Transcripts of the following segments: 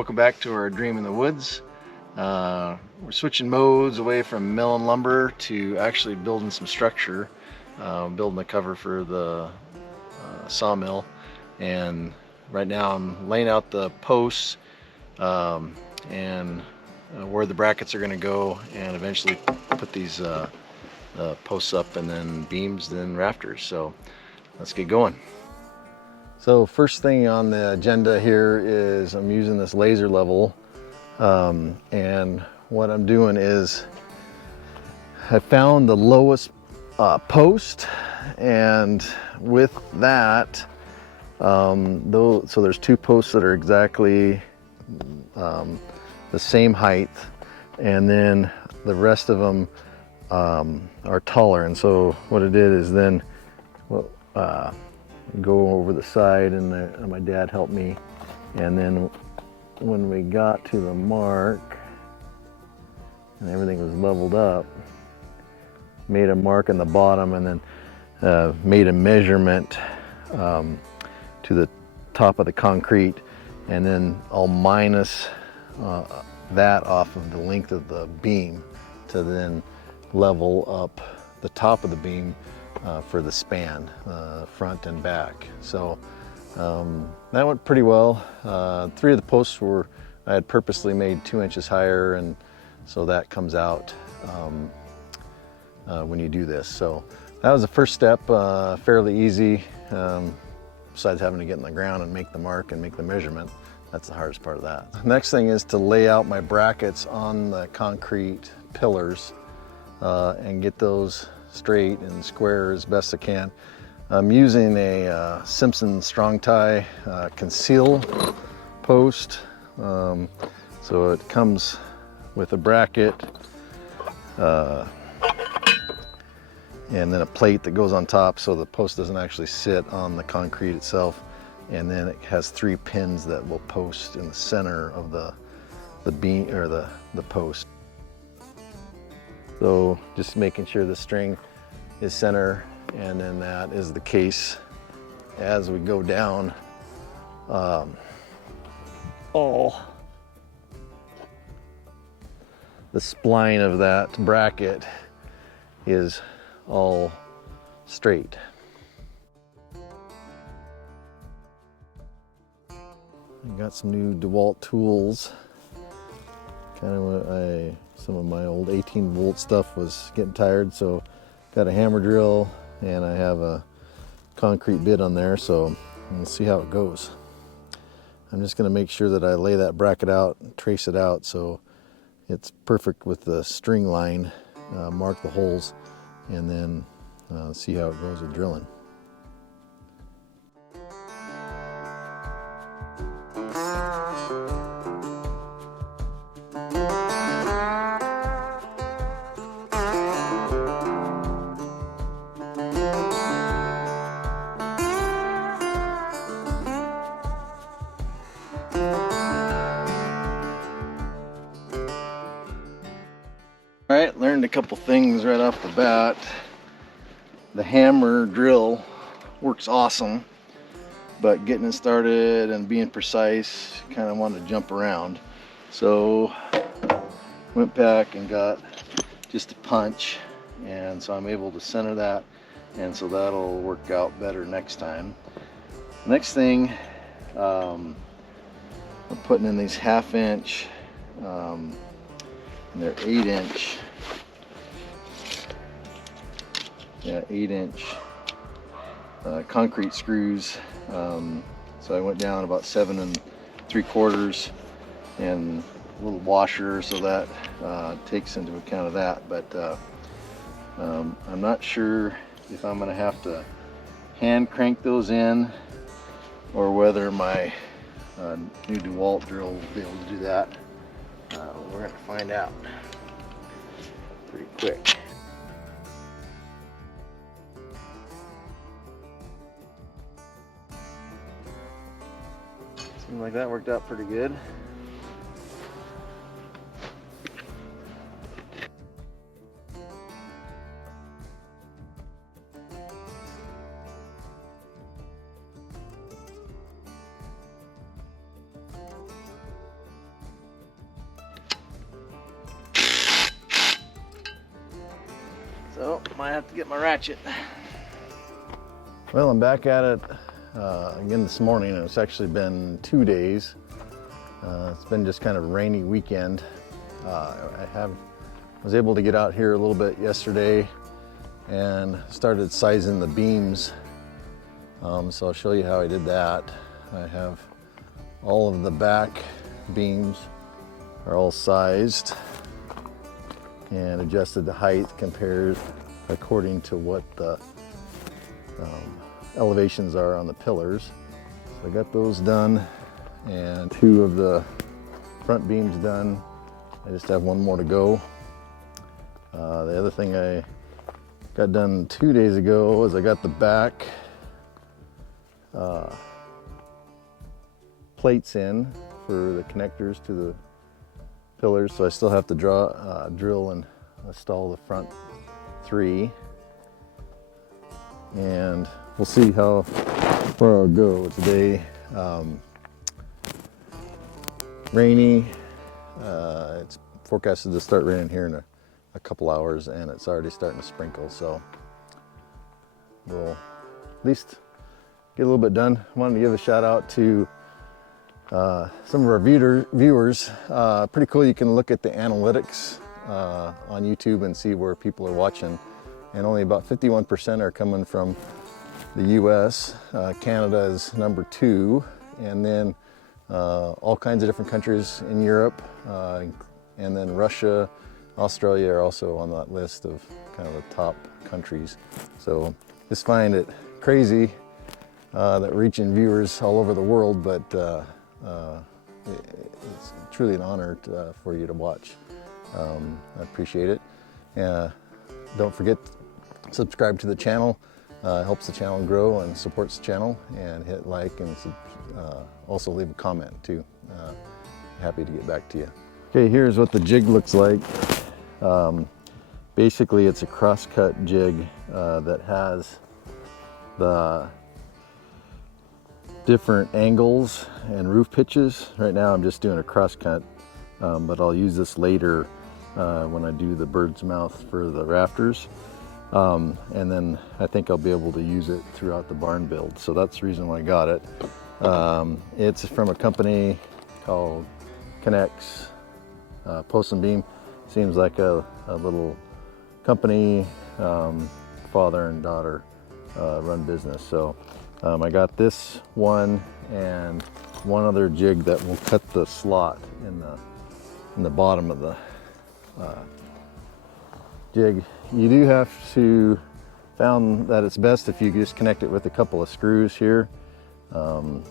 Welcome back to our Dream in the Woods. We're switching modes away from milling lumber to actually building some structure, building a cover for the sawmill. And right now I'm laying out the posts and where the brackets are going to go, and eventually put these posts up, and then beams, then rafters. So let's get going. So first thing on the agenda here is I'm using this laser level, and what I'm doing is I found the lowest post, and with that, so there's two posts that are exactly the same height, and then the rest of them are taller. And so what I did is then go over the side, and my dad helped me, and then when we got to the mark and everything was leveled up, made a mark in the bottom, and then made a measurement to the top of the concrete, and then I'll minus that off of the length of the beam to then level up the top of the beam for the span, front and back. So that went pretty well. 3 of the posts I had purposely made 2 inches higher, and so that comes out when you do this. So that was the first step, fairly easy, besides having to get in the ground and make the mark and make the measurement. That's the hardest part of that. Next thing is to lay out my brackets on the concrete pillars and get those straight and square as best I can. I'm using a Simpson strong tie conceal post. So it comes with a bracket and then a plate that goes on top, so the post doesn't actually sit on the concrete itself. And then it has 3 pins that will post in the center of the beam, or the post. So just making sure the string is center, and then that is the case as we go down. The spline of that bracket is all straight. I got some new DeWalt tools. Some of my old 18-volt stuff was getting tired, so got a hammer drill, and I have a concrete bit on there, so we'll see how it goes. I'm just going to make sure that I lay that bracket out and trace it out so it's perfect with the string line, mark the holes, and then see how it goes with drilling. All right, learned a couple things right off the bat. The hammer drill works awesome, but getting it started and being precise, kind of wanted to jump around. So went back and got just a punch, and so I'm able to center that, and so that'll work out better next time. Next thing, I'm putting in these 1/2 inch, and they're 8-inch. Yeah, 8-inch concrete screws. So I went down about 7 3/4, and a little washer, so that takes into account of that. But I'm not sure if I'm going to have to hand crank those in, or whether my new DeWalt drill will be able to do that. We're going to find out pretty quick. Seems like that worked out pretty good. have to get my ratchet. Well, I'm back at it again this morning, and it's actually been 2 days. It's been just kind of a rainy weekend. I was able to get out here a little bit yesterday and started sizing the beams. So I'll show you how I did that. I have all of the back beams are all sized and adjusted the height compared according to what the elevations are on the pillars. So I got those done, and 2 of the front beams done. I just have 1 more to go. The other thing I got done 2 days ago is I got the back plates in for the connectors to the pillars, so I still have to drill and install the front 3, and we'll see how far I'll go today. Rainy. It's forecasted to start raining here in a couple hours, and it's already starting to sprinkle, so we'll at least get a little bit done. I wanted to give a shout out to some of our viewers. Pretty cool, you can look at the analytics on YouTube and see where people are watching, and only about 51% are coming from the US. Canada is number 2, and then all kinds of different countries in Europe, and then Russia, Australia are also on that list of kind of the top countries. So just find it crazy that we're reaching viewers all over the world, but it's truly an honor for you to watch. I appreciate it. Don't forget to subscribe to the channel. It helps the channel grow and supports the channel, and hit like, and also leave a comment too. Happy to get back to you. Okay, here's what the jig looks like. Basically it's a cross-cut jig that has the different angles and roof pitches. Right now I'm just doing a cross-cut, but I'll use this later when I do the bird's mouth for the rafters. And then I think I'll be able to use it throughout the barn build. So that's the reason why I got it. It's from a company called Connects Post and Beam. Seems like a little company, father and daughter run business. So I got this one and one other jig that will cut the slot in the bottom of the jig. You do have to found that it's best if you just connect it with a couple of screws here. And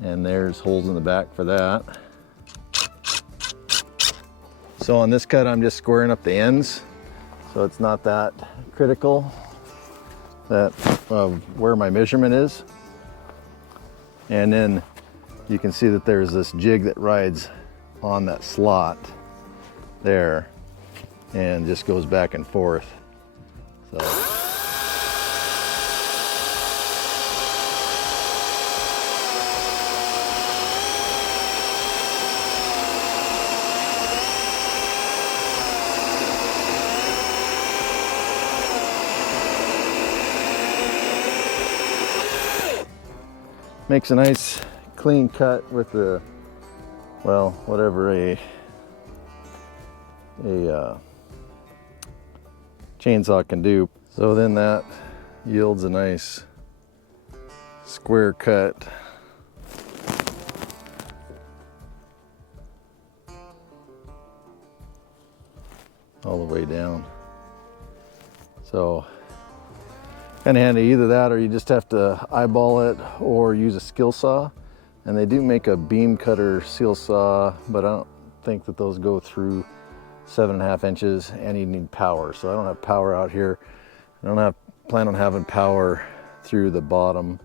there's holes in the back for that. So on this cut, I'm just squaring up the ends, so it's not that critical of where my measurement is. And then you can see that there's this jig that rides on that slot there and just goes back and forth. So. Makes a nice clean cut with the, well, whatever a chainsaw can do. So then that yields a nice square cut. All the way down. So kind of handy, either that or you just have to eyeball it or use a skill saw. And they do make a beam cutter seal saw, but I don't think that those go through 7.5 inches, and you need power. So I don't have power out here. I don't plan on having power through the bottom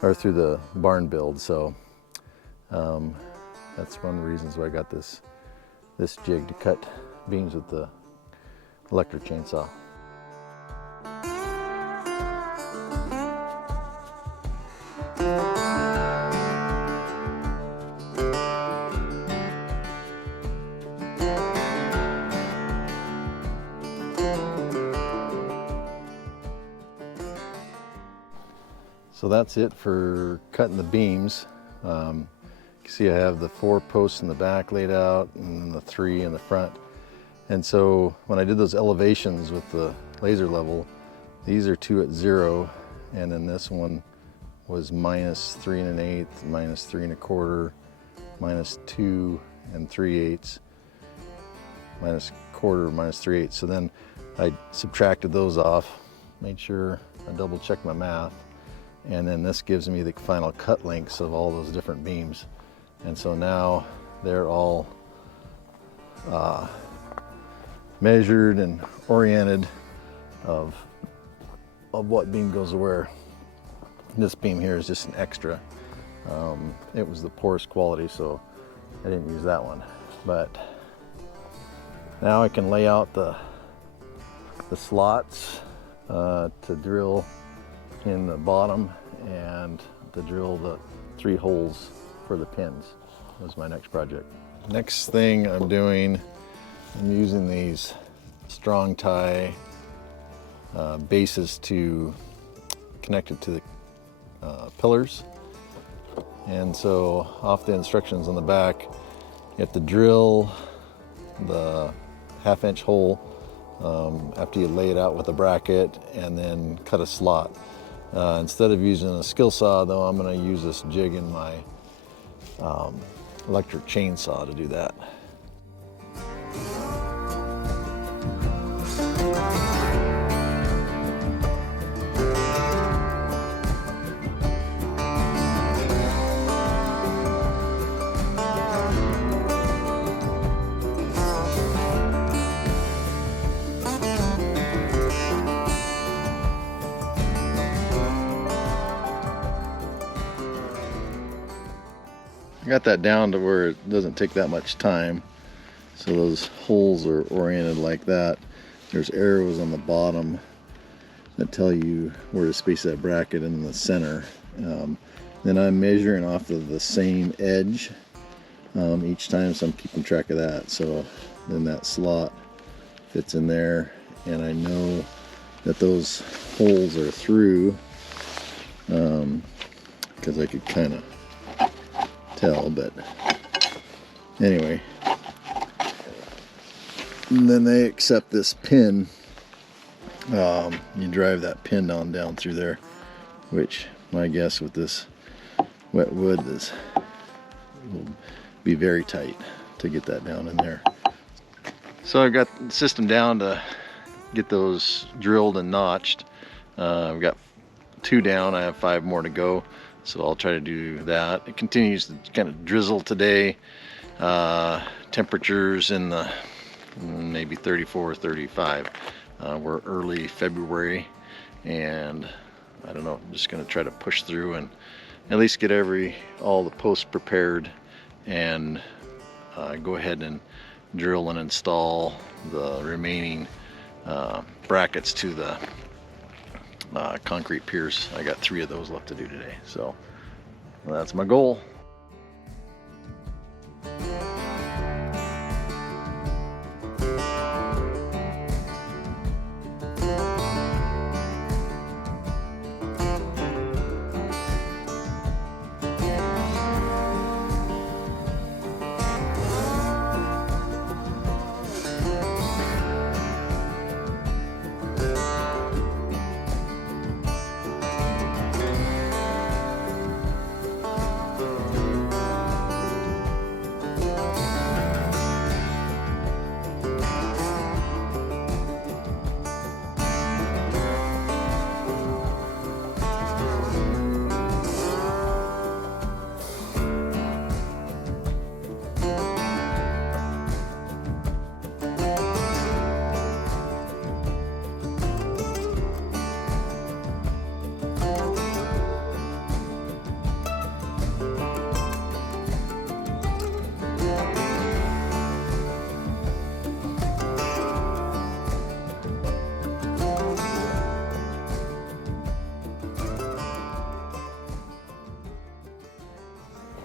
or through the barn build. So that's one of the reasons why I got this jig to cut beams with the electric chainsaw. So that's it for cutting the beams. You can see I have the 4 posts in the back laid out and the 3 in the front. And so when I did those elevations with the laser level, these are 2 at 0, and then this one was -3 1/8, -3 1/4, -2 3/8, -1/4, -3/8. So then I subtracted those off, made sure I double checked my math, and then this gives me the final cut lengths of all those different beams. And so now they're all measured and oriented of what beam goes where. This beam here is just an extra. It was the poorest quality, so I didn't use that one. But now I can lay out the slots to drill in the bottom and to drill the 3 holes for the pins. That was my next project. Next thing I'm doing, I'm using these strong tie bases to connect it to the pillars. And so off the instructions on the back, you have to drill the 1/2 inch hole after you lay it out with a bracket, and then cut a slot. Instead of using a skill saw though, I'm going to use this jig in my electric chainsaw to do that. I got that down to where it doesn't take that much time. So those holes are oriented like that. There's arrows on the bottom that tell you where to space that bracket in the center. Then I'm measuring off of the same edge each time, so I'm keeping track of that. So then that slot fits in there, and I know that those holes are through because I could kind of tell, but anyway. And then they accept this pin. You drive that pin down through there, which my guess with this wet wood is will be very tight to get that down in there. So I've got the system down to get those drilled and notched. I've got 2 down. I have 5 more to go. So I'll try to do that. It continues to kind of drizzle today. Temperatures in the maybe 34, 35. We're early February, and I don't know, I'm just gonna try to push through and at least get all the posts prepared, and go ahead and drill and install the remaining brackets to the concrete piers. I got 3 of those left to do today, so that's my goal.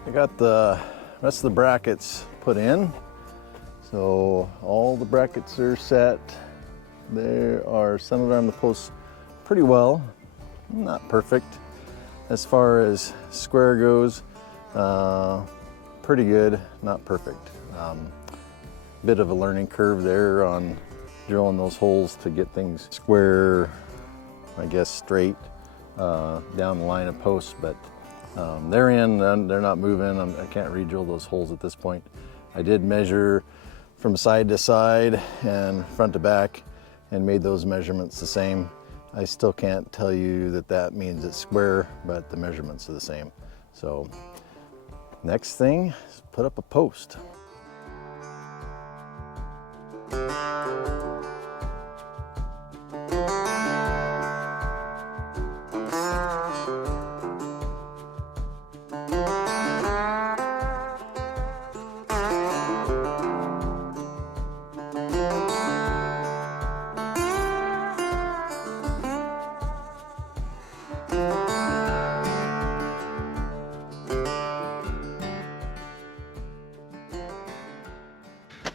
I got the rest of the brackets put in. So all the brackets are set. There are some around the posts pretty well, not perfect. As far as square goes, pretty good, not perfect. Bit of a learning curve there on drilling those holes to get things square, I guess straight, down the line of posts, but they're in, they're not moving. I can't re-drill those holes at this point. I did measure from side to side and front to back and made those measurements the same. I still can't tell you that that means it's square, but the measurements are the same. So next thing is put up a post.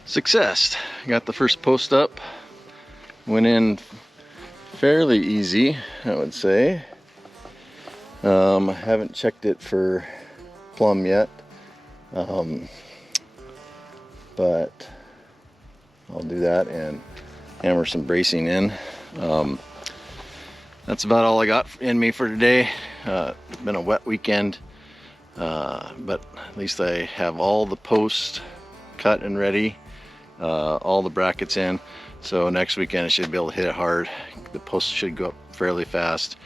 Success. Got the first post up. Went in fairly easy, I would say. I haven't checked it for plumb yet, but I'll do that and hammer some bracing in. That's about all I got in me for today. It's been a wet weekend, but at least I have all the posts cut and ready. All the brackets in, so next weekend I should be able to hit it hard. The posts should go up fairly fast,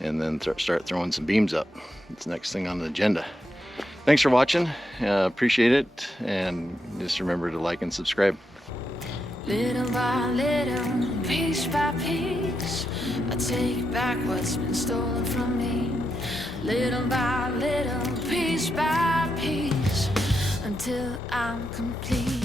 and then start throwing some beams up. It's the next thing on the agenda. Thanks for watching, appreciate it, and just remember to like and subscribe. Little by little, piece by piece, I take back what's been stolen from me. Little by little, piece by piece, until I'm complete.